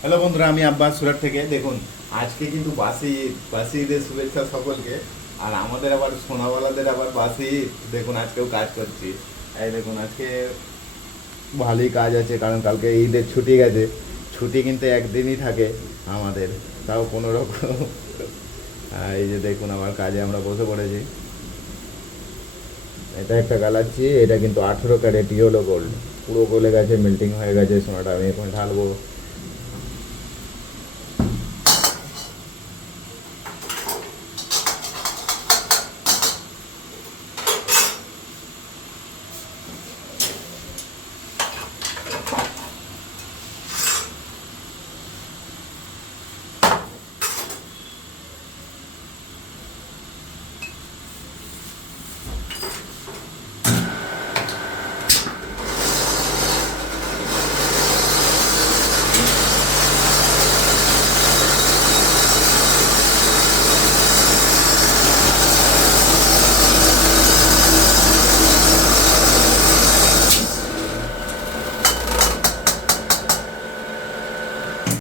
Hello বন্ধুরা, আমি আব্বাস সুরাট থেকে। দেখুন, আজকে কিন্তু বাসি ঈদের শুভেচ্ছা সকলকে। আর আমাদের আবার সোনাওয়ালাদের আবার বাসি ঈদ। দেখুন, আজকেও কাজ করছি। এই দেখুন, আজকে ভালোই কাজ আছে, কারণ কালকে ঈদের ছুটি গেছে। ছুটি কিন্তু একদিনই থাকে আমাদের, তাও কোনো রকম। এই যে দেখুন, আমার কাজে আমরা বসে পড়েছি। এটা একটা গালাচ্ছি, এটা কিন্তু 18 ক্যারেট ইয়েলো গোল্ড, পুরো গলে গেছে, মেল্টিং হয়ে গেছে সোনাটা। আমি এখন ঢালবো।